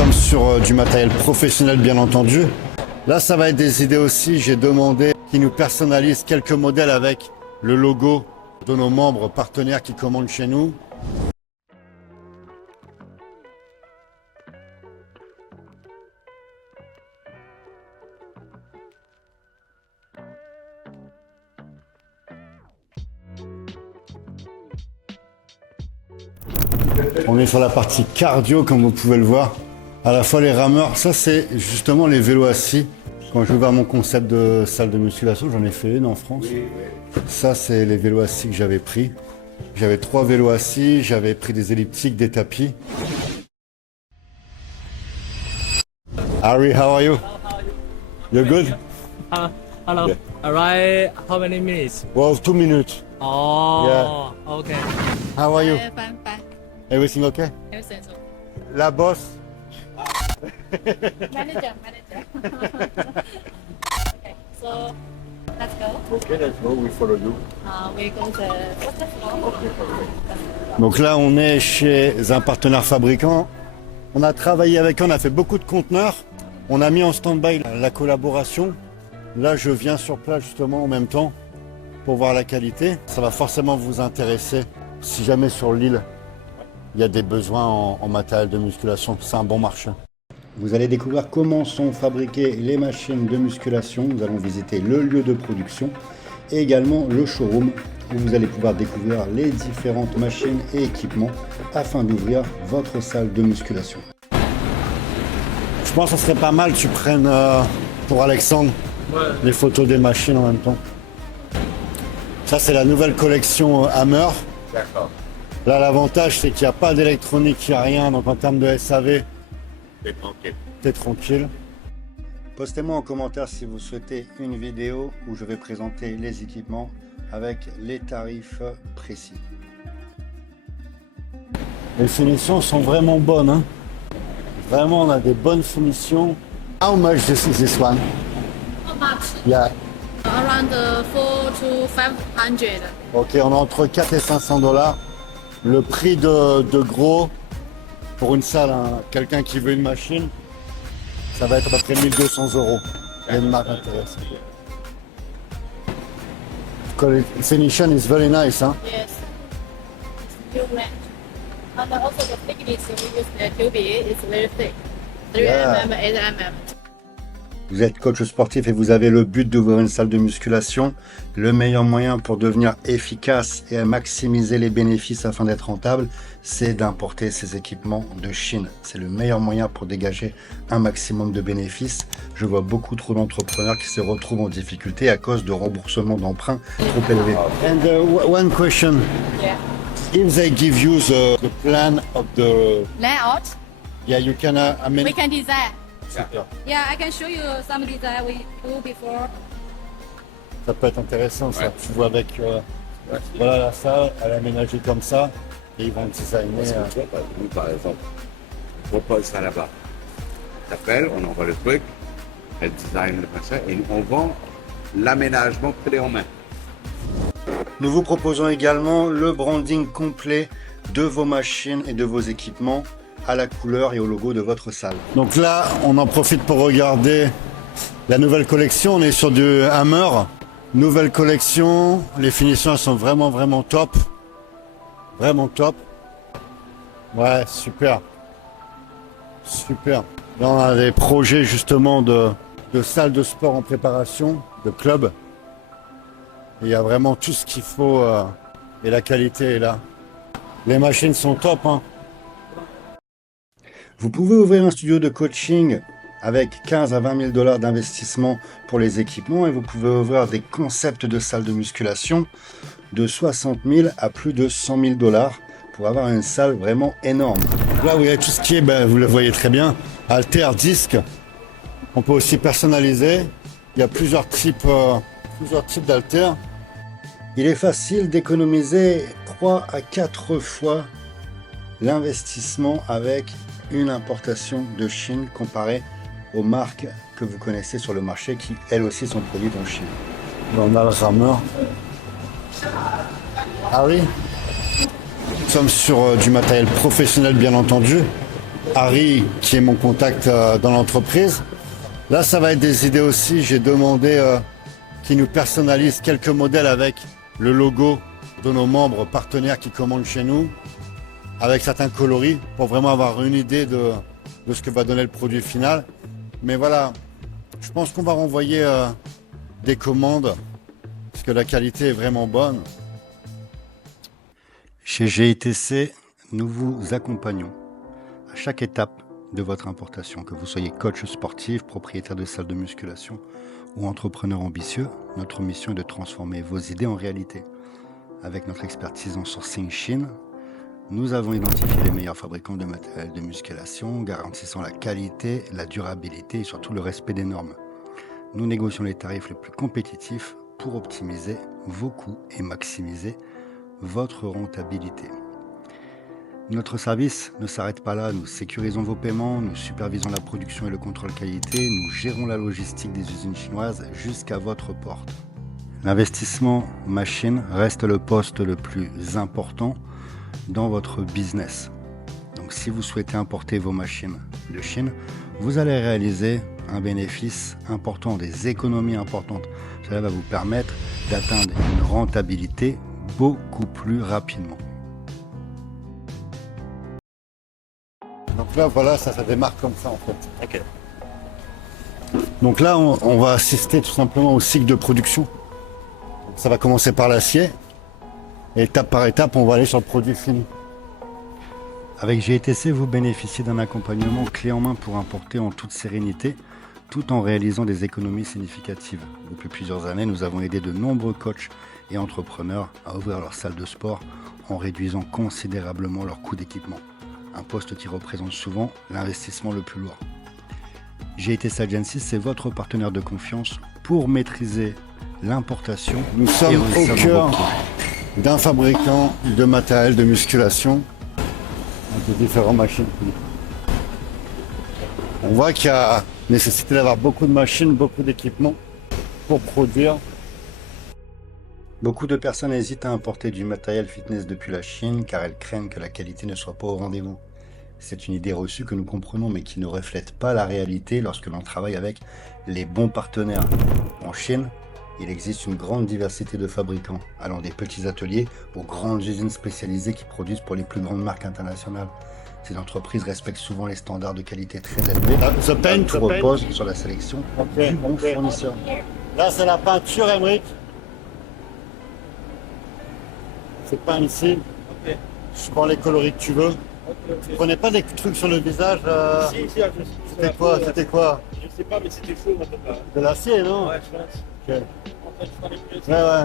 sommes sur du matériel professionnel bien entendu. Là ça va être des idées aussi, j'ai demandé qu'ils nous personnalisent quelques modèles avec le logo de nos membres partenaires qui commandent chez nous. On est sur la partie cardio comme vous pouvez le voir. À la fois les rameurs, ça c'est justement les vélos assis. Quand je vais voir mon concept de salle de musculation, j'en ai fait une en France. Ça c'est les vélos assis que j'avais pris. J'avais 3 vélos assis, j'avais pris des elliptiques, des tapis. Harry, how are you? You're good? Hello. Yeah. Arrive how many minutes? Well, 2 minutes. Oh, okay. How are you? Fine, fine. Everything okay? Everything's okay. La boss? Manager. Okay, so let's go. Okay, let's go, we follow you. We go to what's the floor? Donc là, on est chez un partenaire fabricant. On a travaillé avec eux, on a fait beaucoup de conteneurs. On a mis en stand-by la collaboration. Là, je viens sur place justement en même temps pour voir la qualité. Ça va forcément vous intéresser si jamais sur l'île, il y a des besoins en matériel de musculation. C'est un bon marché. Vous allez découvrir comment sont fabriquées les machines de musculation. Nous allons visiter le lieu de production et également le showroom où vous allez pouvoir découvrir les différentes machines et équipements afin d'ouvrir votre salle de musculation. Je pense que ce serait pas mal que tu prennes pour Alexandre les photos des machines en même temps. Ça c'est la nouvelle collection Hammer. D'accord. Là l'avantage c'est qu'il n'y a pas d'électronique, il n'y a rien, donc en termes de SAV, T'es tranquille. t'es tranquille. Postez-moi en commentaire si vous souhaitez une vidéo où je vais présenter les équipements avec les tarifs précis. Les finitions sont vraiment bonnes, hein. Vraiment, on a des bonnes finitions. How much is this one? How much? Yeah. Around 4 to 500. Ok, on est entre 4 et 500 $. Le prix de gros pour une salle, hein, quelqu'un qui veut une machine, ça va être à peu près 1 200 €. Il y a une marque intéressante. The finition is very nice, hein? Yes. It's new range. And also the thickness we use the QB is very thick. 3 Yeah. mm, 8 mm. Vous êtes coach sportif et vous avez le but d'ouvrir une salle de musculation. Le meilleur moyen pour devenir efficace et à maximiser les bénéfices afin d'être rentable, c'est d'importer ces équipements de Chine. C'est le meilleur moyen pour dégager un maximum de bénéfices. Je vois beaucoup trop d'entrepreneurs qui se retrouvent en difficulté à cause de remboursements d'emprunts trop élevés. And one question, Yeah. if they give you the plan of the, Layout, yeah, you can, I mean, we can design. super. Yeah, I can show you some design we do before. Ça peut être intéressant ça. Ouais. Tu vois avec voilà la salle, elle est aménagée comme ça et ils vont designer. Parce que tu vois, nous, par exemple, on propose ça là-bas. T'appelles, on envoie le truc, elle design le machin et on vend l'aménagement clé en main. Nous vous proposons également le branding complet de vos machines et de vos équipements à la couleur et au logo de votre salle. Donc là, on en profite pour regarder la nouvelle collection. On est sur du Hammer. Nouvelle collection. Les finitions elles sont vraiment top. Vraiment top. Ouais, super. Super. Là, on a des projets justement de salles de sport en préparation, de clubs. Il y a vraiment tout ce qu'il faut et la qualité est là. Les machines sont top, hein. Vous pouvez ouvrir un studio de coaching avec 15 à 20 000 $ d'investissement pour les équipements et vous pouvez ouvrir des concepts de salles de musculation de 60 000 à plus de 100 000 $ pour avoir une salle vraiment énorme. Là, vous avez tout ce qui est, vous le voyez très bien, haltères, disques. On peut aussi personnaliser. Il y a plusieurs types d'haltères. Il est facile d'économiser 3 à 4 fois l'investissement avec une importation de Chine comparée aux marques que vous connaissez sur le marché qui elles aussi sont produites en Chine. On a le rameur. Harry, nous sommes sur du matériel professionnel bien entendu. Harry, qui est mon contact dans l'entreprise. Là, ça va être des idées aussi. J'ai demandé qu'ils nous personnalisent quelques modèles avec le logo de nos membres partenaires qui commandent chez nous, avec certains coloris, pour vraiment avoir une idée de ce que va donner le produit final. Mais voilà, je pense qu'on va renvoyer des commandes, parce que la qualité est vraiment bonne. Chez GITC, nous vous accompagnons à chaque étape de votre importation, que vous soyez coach sportif, propriétaire de salle de musculation ou entrepreneur ambitieux. Notre mission est de transformer vos idées en réalité. Avec notre expertise en sourcing Chine, nous avons identifié les meilleurs fabricants de matériel de musculation, garantissant la qualité, la durabilité et surtout le respect des normes. Nous négocions les tarifs les plus compétitifs pour optimiser vos coûts et maximiser votre rentabilité. Notre service ne s'arrête pas là, nous sécurisons vos paiements, nous supervisons la production et le contrôle qualité, nous gérons la logistique des usines chinoises jusqu'à votre porte. L'investissement machine reste le poste le plus important dans votre business. Donc si vous souhaitez importer vos machines de Chine, vous allez réaliser un bénéfice important, des économies importantes. Cela va vous permettre d'atteindre une rentabilité beaucoup plus rapidement. Donc là, voilà, ça démarre comme ça en fait. Ok. Donc là, on va assister tout simplement au cycle de production. Ça va commencer par l'acier. Et étape par étape, on va aller sur le produit fini. Avec GITC, vous bénéficiez d'un accompagnement clé en main pour importer en toute sérénité, tout en réalisant des économies significatives. Depuis plusieurs années, nous avons aidé de nombreux coachs et entrepreneurs à ouvrir leur salle de sport en réduisant considérablement leurs coûts d'équipement. Un poste qui représente souvent l'investissement le plus lourd. GITC Agency, c'est votre partenaire de confiance pour maîtriser l'importation. Nous sommes au cœur d'un fabricant de matériel de musculation avec de différentes machines. On voit qu'il y a nécessité d'avoir beaucoup de machines, beaucoup d'équipements pour produire. Beaucoup de personnes hésitent à importer du matériel fitness depuis la Chine car elles craignent que la qualité ne soit pas au rendez-vous. C'est une idée reçue que nous comprenons mais qui ne reflète pas la réalité lorsque l'on travaille avec les bons partenaires. En Chine, il existe une grande diversité de fabricants, allant des petits ateliers aux grandes usines spécialisées qui produisent pour les plus grandes marques internationales. Ces entreprises respectent souvent les standards de qualité très élevés. Tout repose sur la sélection du bon fournisseur. Là, c'est la peinture, Emmerich. C'est peint ici. Ok. Je prends les coloris que tu veux. Tu prenais pas des trucs sur le visage Si, C'était quoi? C'était quoi? Je sais pas, mais c'était chaud en tout cas. De l'acier, non? Ouais, je pense. Ok. En fait, je parlais plus. Ouais.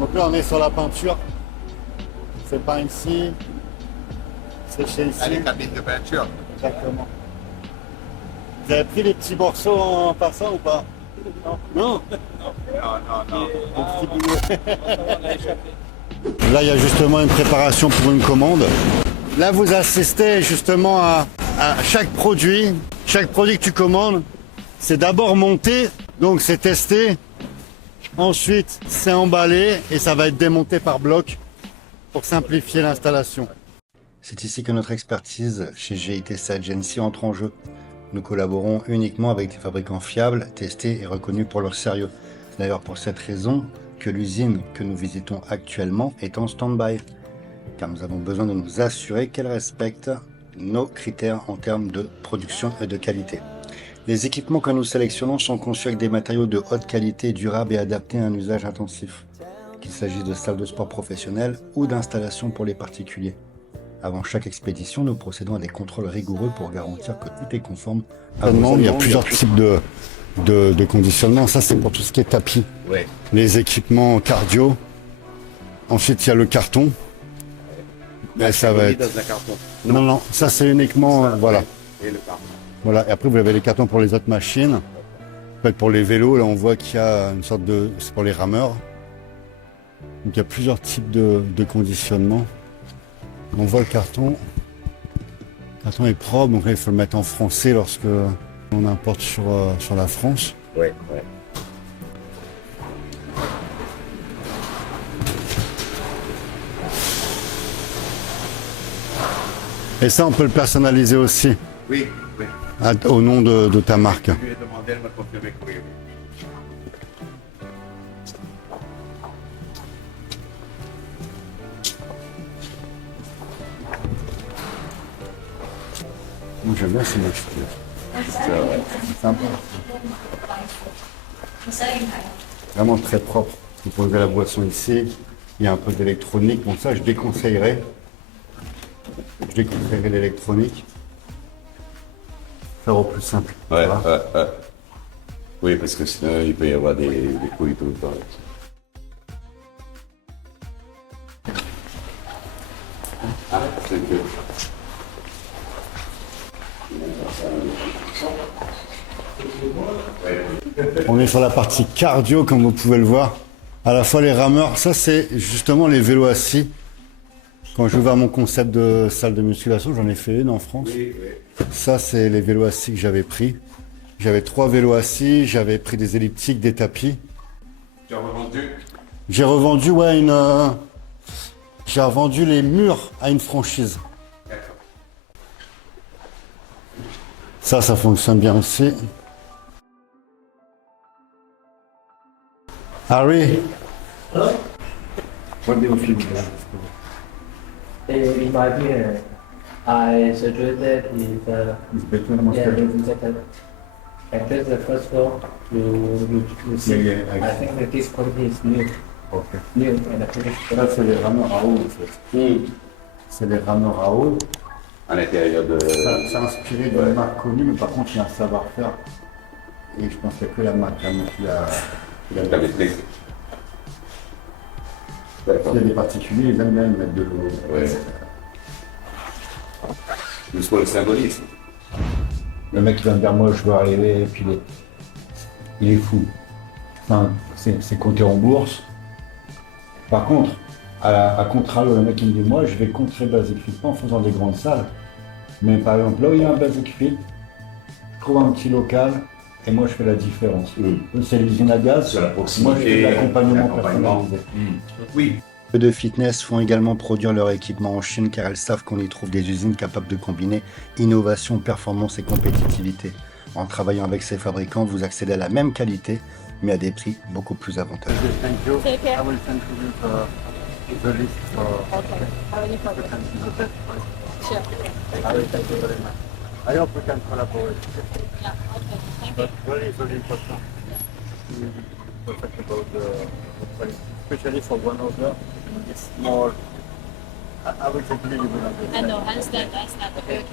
Donc là, on est sur la peinture. C'est peint ici. C'est chez ici. Les cabines de peinture. Exactement. Vous avez pris les petits morceaux en passant ou pas? Non. Non. Les petits boulots. Là, il y a justement une préparation pour une commande. Là, vous assistez justement à chaque produit. Chaque produit que tu commandes, c'est d'abord monté, donc c'est testé. Ensuite, c'est emballé et ça va être démonté par bloc pour simplifier l'installation. C'est ici que notre expertise chez GITC Agency entre en jeu. Nous collaborons uniquement avec des fabricants fiables, testés et reconnus pour leur sérieux. C'est d'ailleurs pour cette raison que l'usine que nous visitons actuellement est en stand-by, car nous avons besoin de nous assurer qu'elle respecte nos critères en termes de production et de qualité. Les équipements que nous sélectionnons sont conçus avec des matériaux de haute qualité, durables et adaptés à un usage intensif, qu'il s'agisse de salles de sport professionnelles ou d'installations pour les particuliers. Avant chaque expédition, nous procédons à des contrôles rigoureux pour garantir que tout est conforme à nos Il y a plusieurs types de conditionnement. Ça, c'est pour tout ce qui est tapis. Ouais. Les équipements cardio. Ensuite, il y a le carton. Et ça va être... dans un carton. Non, ça c'est uniquement... voilà. Et le carton. Voilà. Et après, vous avez les cartons pour les autres machines. Peut-être pour les vélos, là, on voit qu'il y a une sorte de... C'est pour les rameurs. Donc, il y a plusieurs types de conditionnement. On voit le carton. Le carton est propre, donc là, il faut le mettre en français lorsque on importe sur la France. Ouais. Et ça, on peut le personnaliser aussi Oui, oui. au nom de ta marque. Je lui ai demandé, elle m'a confirmé que oui. Moi, j'aime bien ces machines. C'est sympa. Vraiment très propre. Vous posez la boisson ici. Il y a un peu d'électronique. Bon, ça, je déconseillerais. Je déconseillerais l'électronique. Faire au plus simple. Ouais, Voilà. ouais. Oui, parce que sinon, il peut y avoir des couilles tout le temps. Ah, c'est que... On est sur la partie cardio, comme vous pouvez le voir. À la fois les rameurs, ça c'est justement les vélos assis. Quand j'ai ouvert mon concept de salle de musculation, j'en ai fait une en France. Ça c'est les vélos assis que j'avais pris. J'avais 3 vélos assis, j'avais pris des elliptiques, des tapis. Tu as revendu? J'ai revendu, ouais, j'ai revendu les murs à une franchise. D'accord. Ça fonctionne bien aussi. Harry, what do you feel? In my opinion, I suggested is It's better, much yeah, better. it's better. Actually, the first floor, you see, Yeah, yeah, I think that this quality is new, Okay. new and the finished. Là, c'est les rameurs à eau, en fait. C'est les rameurs à eau. À l'intérieur de... C'est inspiré d'une marque connue, mais par contre, il y a un savoir-faire. Et je pense qu'il n'y a que la marque qui a la maîtrise. D'accord. Il y a des particuliers, ils aiment bien mettre de l'eau. Ouais. Juste pour le symbolisme. Le mec qui vient vers moi, je veux arriver, et puis il est fou. Enfin, c'est coté en bourse. Par contre, à contrario, le mec qui me dit, moi, je vais contrer Basic Fit, pas en faisant des grandes salles. Mais par exemple, là où il y a un Basic Fit, je trouve un petit local, et moi, je fais la différence. C'est l'usine à gaz. Sur la proximité, Moi, je fais de l'accompagnement l'accompagnement. personnalisé. Oui. Peu de fitness font également produire leur équipement en Chine car elles savent qu'on y trouve des usines capables de combiner innovation, performance et compétitivité. En travaillant avec ces fabricants, vous accédez à la même qualité, mais à des prix beaucoup plus avantageux. Take care. will send you the list. Okay. Have any problem? Sure. I hope we can collaborate. Yeah. Okay. Thank you. Very, very important to be perfect about the quality, especially for one order. It's more. I will completely I know. I understand. Okay.